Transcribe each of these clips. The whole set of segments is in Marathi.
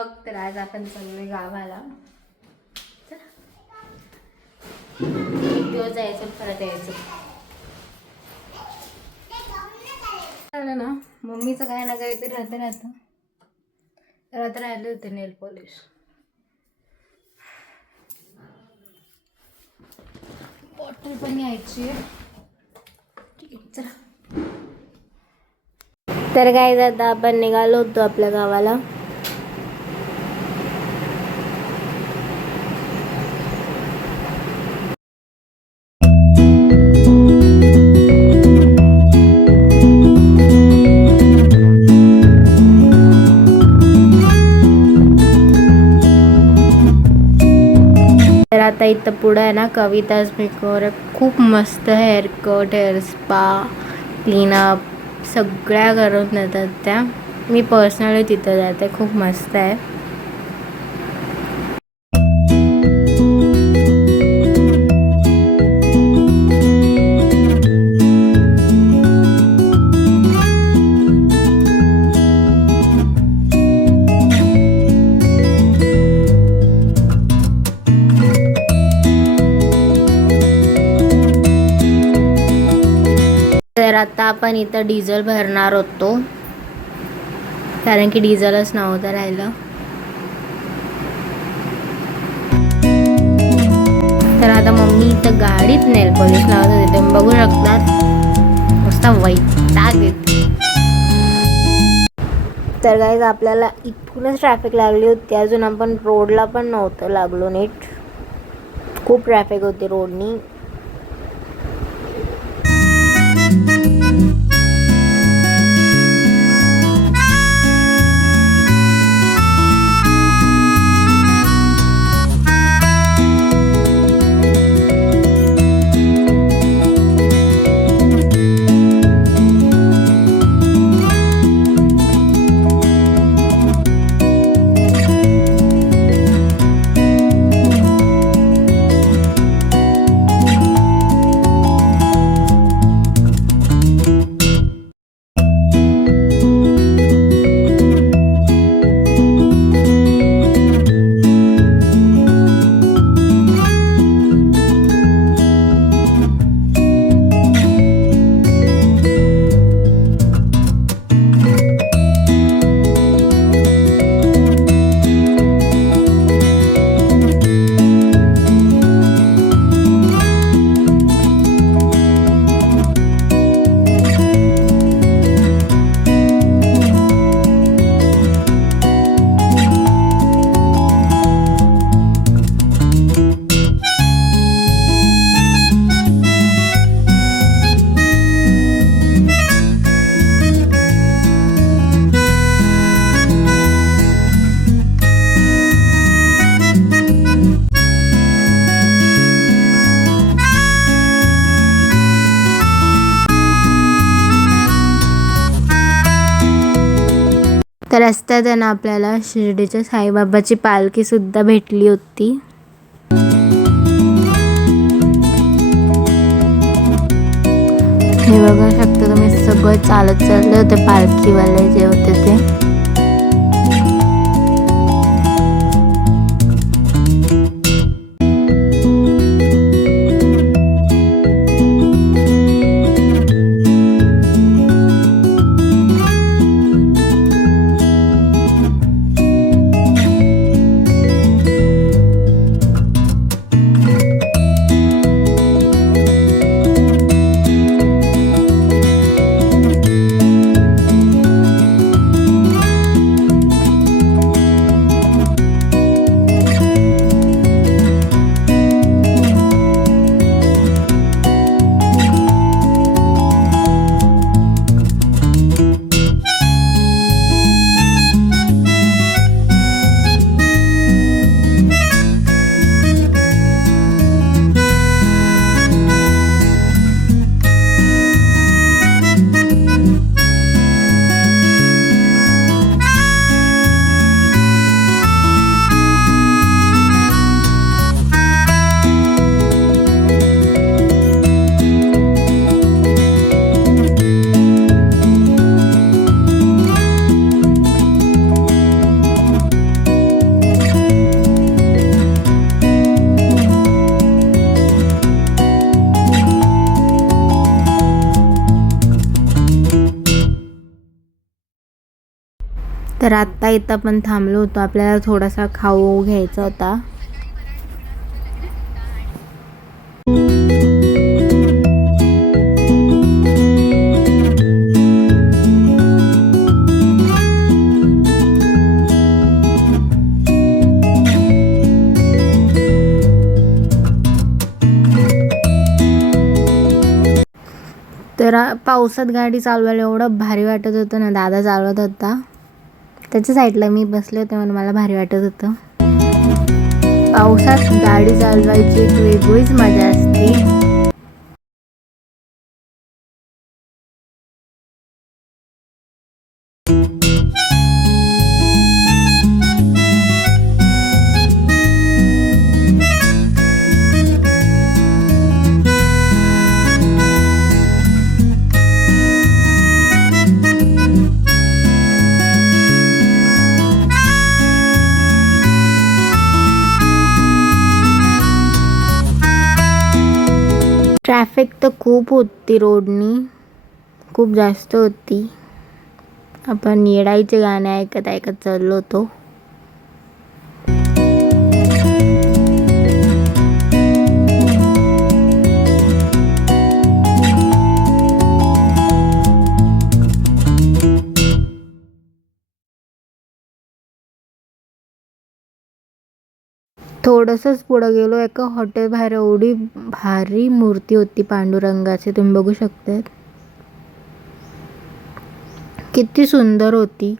ब्लॉग. तर आज आपण चाललोय गावाला. एक दिवस जायचं परत यायचं. ना मम्मीचं काय ना काहीतरी राहतं. रात्र राहिले होते नेल पॉलिश. बॉटल पण घ्यायची. ठीक आहे चला. तर काय आता आपण निघालो होतो आपल्या गावाला. तर आता इथं पुढं आहे ना कविताज मेकओव्हर. खूप मस्त hair cut, hair spa, cleanup सगळ्या करून देतात त्या. मी पर्सनली तिथं जाते. खूप मस्त आहे. तर आता आपण इथं डिझेल भरणार होतो कारण की डिझेलच नव्हतं राहिलं. तर आता मम्मी इथं गाडीत नेल पॉलिश लावत होते. तुम्ही बघू शकतात मस्त वैताग येते. तर गाईज आपल्याला इथूनच ट्रॅफिक लागली होती. अजून आपण रोडला पण नव्हतं लागलो नीट. खूप ट्रॅफिक होती रोडनी. तर रस्त्यात आहे ना आपल्याला शिर्डीच्या साईबाबाची पालखी सुद्धा भेटली होती. हे बघू शकता तुम्ही सगळं चालत चालले होते. पालखीवाले जे होते ते. तर आत्ता इथं पण थांबलो होतो, आपल्याला थोडासा खाऊ घ्यायचा होता. तर पावसात गाडी चालवायला एवढं भारी वाटत होतं ना. दादा चालवत होता, त्याच्या साईडला मी बसले होते म्हणून मला भारी वाटत होतं. पावसात गाडी चालवायची एक वेगळीच मजा असते. ट्रॅफिक तर खूप होती, रोडनी खूप जास्त होती. आपण येडाईचे गाणे ऐकत ऐकत चाललो होतो. थोडंसंच पुढं गेलो, एका हॉटेल बाहेर एवढी भारी मूर्ती होती पांडुरंगाची, तुम्ही बघू शकता किती सुंदर होती.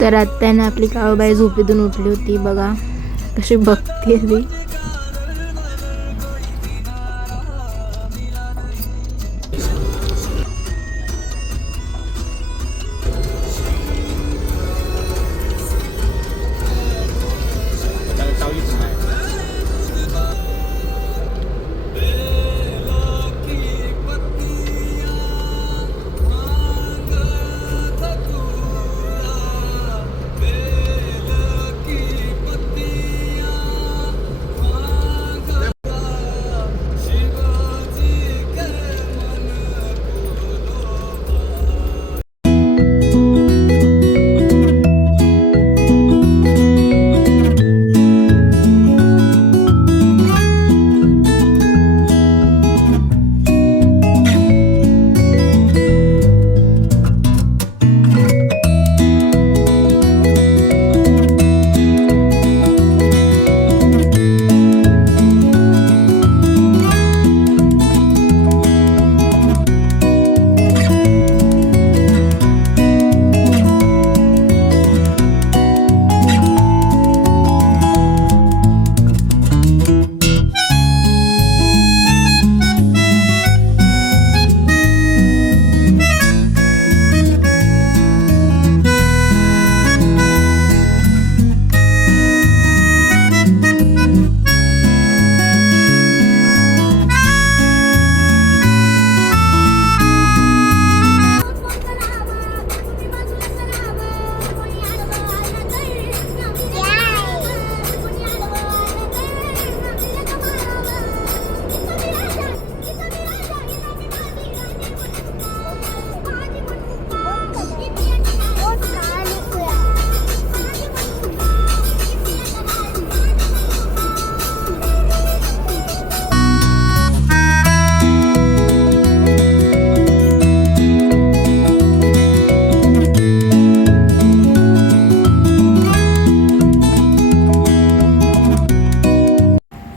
तर आत्याने आपली काळूबाई झोपेतून उठली होती, बघा कशी बघते ती.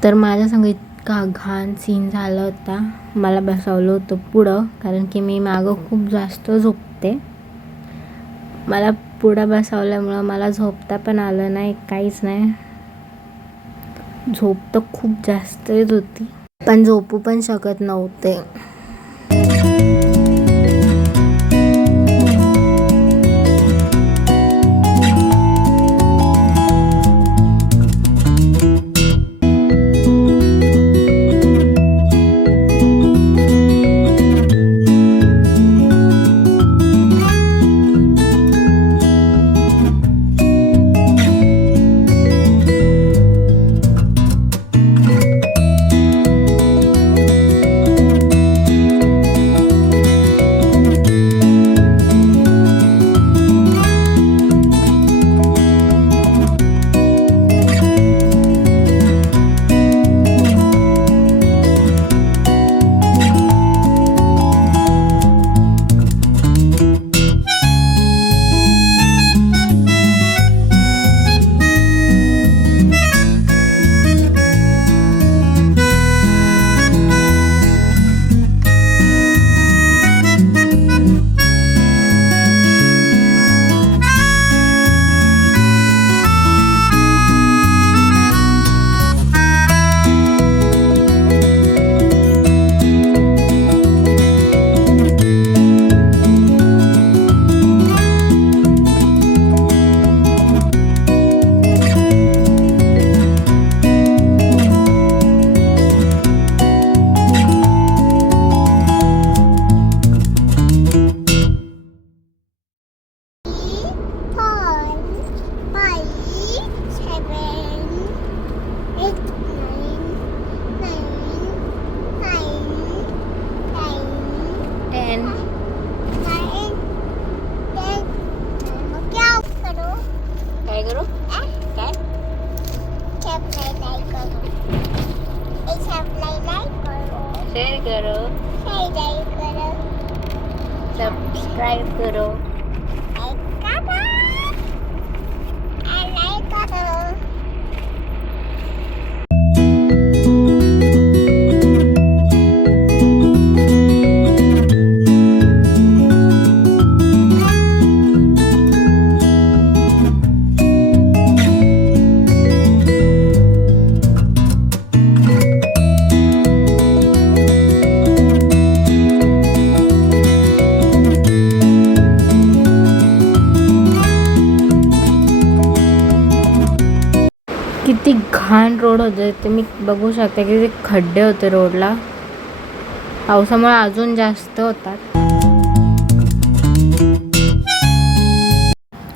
तर माझ्या संग इतका घाण सीन झाला होता. मला बसवलं होतं पुढं, कारण की मी मागं खूप जास्त झोपते. मला पुढं बसवल्यामुळं मला झोपता पण आलं नाही, काहीच नाही. झोप तर खूप जास्त येत होती, पण झोपू पण शकत नव्हते. काय करू? काय? शेअर करो, सब्सक्राइब करो. किती घाण रोड होते ते मी बघू शकते. किती खड्डे होते रोडला, पावसामुळे अजून जास्त होतात.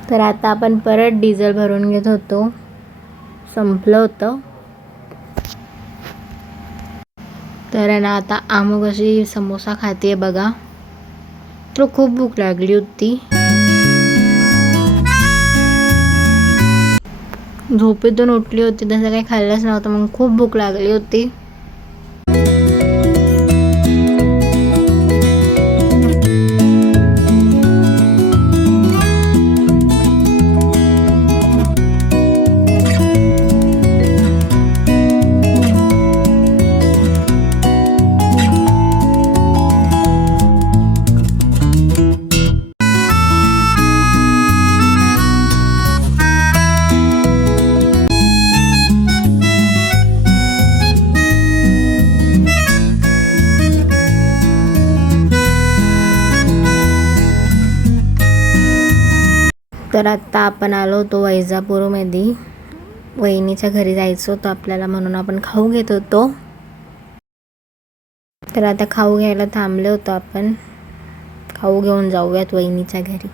तर आता आपण परत डिझेल भरून घेत होतो, संपलं होतं. तर ना आता आमू कशी समोसा खाते बघा. तो खूप भूक लागली होती. झोपेतून उठली होती, तसं काही खाल्लंच नव्हतं, मग खूप भूक लागली होती. तर आता आपण आलो होतो वैजापूरमध्ये. वहिनीच्या घरी जायचं होतं आपल्याला, म्हणून आपण खाऊ घेत होतो. तर आता खाऊ घ्यायला थांबले होतो आपण. खाऊ घेऊन जाऊयात वहिनीच्या घरी.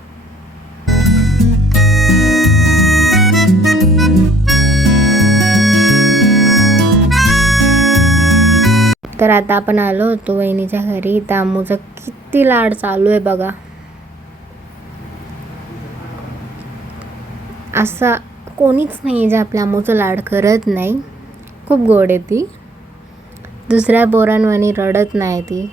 तर आता आपण आलो होतो वहिनीच्या घरी. तामूचा किती लाड चालू आहे बघा. असा कोणीच नाही जे आपल्या आमूचं लाड करत नाही. खूप गोड आहे ती. दुसऱ्या पोरांवानी रडत नाही ती.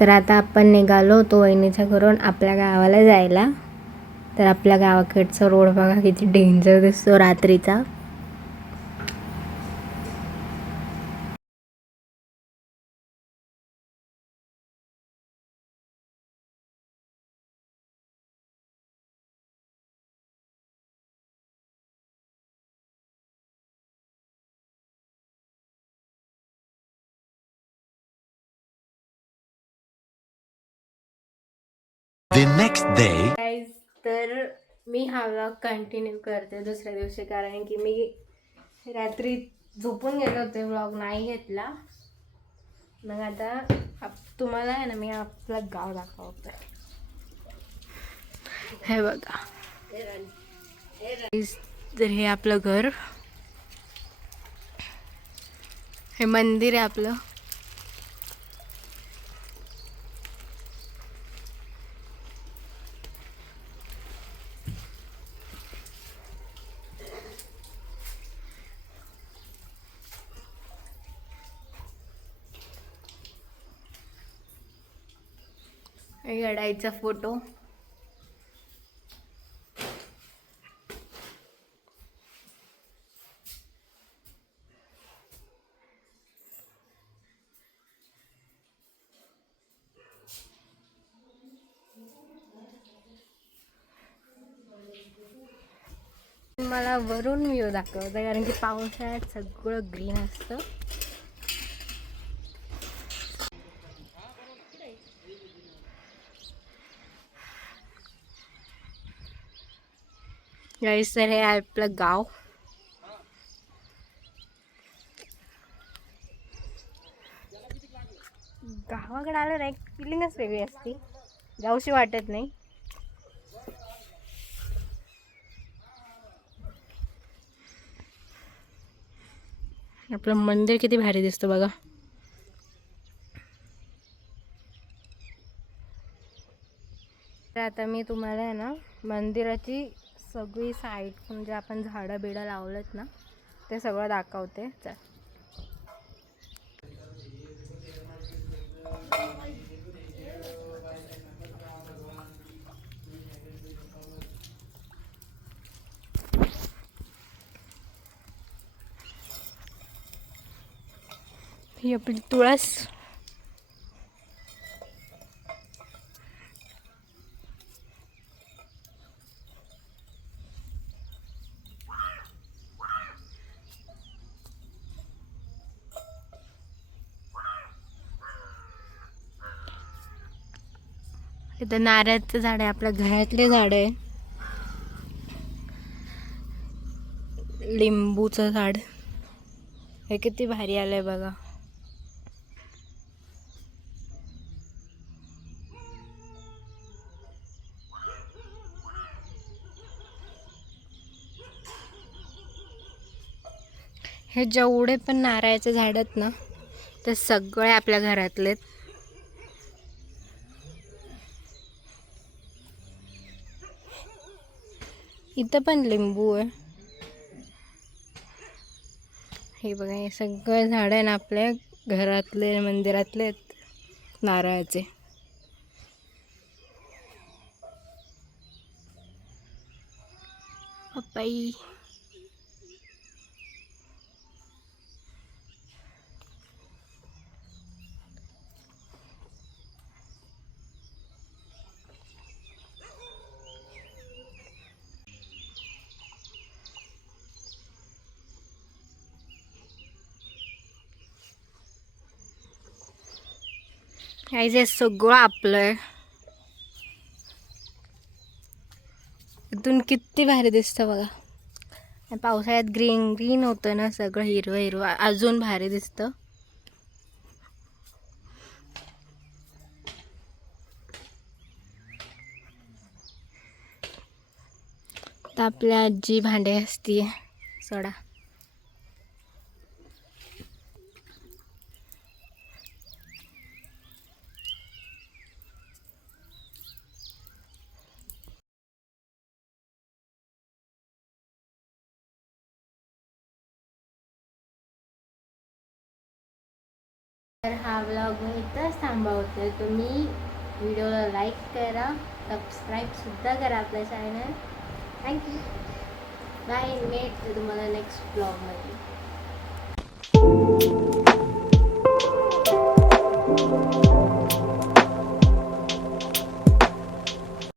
तर आता आपण निघालो होतो वहिनीच्या घरून आपल्या गावाला जायला. तर आपल्या गावाकडचा रोड बघा किती डेंजर दिसतो रात्रीचा. The next day. गाईज, तर मी हा व्लॉग कंटिन्यू करते दुसऱ्या दिवशी, कारण की मी रात्री झोपून गेले होते, व्लॉग नाही घेतला. मग आता तुम्हाला आहे ना मी आपलं गाव दाखवते. हे बघा, तर हे आपलं घर, हे मंदिर आहे आपलं. गडाईचा फोटो. मला वरून व्ह्यू दाखवतं, कारण की पावसाळ्यात सगळं ग्रीन असतं. गाईस, तर हे आहे आपलं गाव. गावाकडे आलं ना एक फिलिंगच वेगळी असते, जाऊशी वाटत नाही. आपलं मंदिर किती भारी दिसतं बघा. तर आता मी तुम्हाला आहे ना मंदिराची सगळी साईड, म्हणजे आपण झाडं बिडं लावलेत ना ते सगळं दाखवते. चल. ही आपली तुळस. इथं नारळाचं झाड आहे, आपल्या घरातले झाड आहे. लिंबूचं झाड, हे किती भारी आलंय बघा. हे जेवढे पण नारळाचे झाड आहेत ना ते सगळे आपल्या घरातले. इथं पण लिंबू आहे. हे बघा, हे सगळे झाड आहे ना आपल्या घरातले, मंदिरातले नारळाचे. पपई. हे सगळं आपलं आहे. इथून किती भारी दिसतं बघा. पावसाळ्यात ग्रीन ग्रीन होतं ना सगळं, हिरवं हिरवं, अजून भारी दिसतं. तर आपल्या आजी भांडे असती सोडा. तर हा व्लॉग मी इथंच थांबवते. तुम्ही व्हिडिओला लाईक करा, सबस्क्राईबसुद्धा करा आपल्या चॅनल. थँक्यू. बाय. भेटते तुम्हाला नेक्स्ट ब्लॉगमध्ये.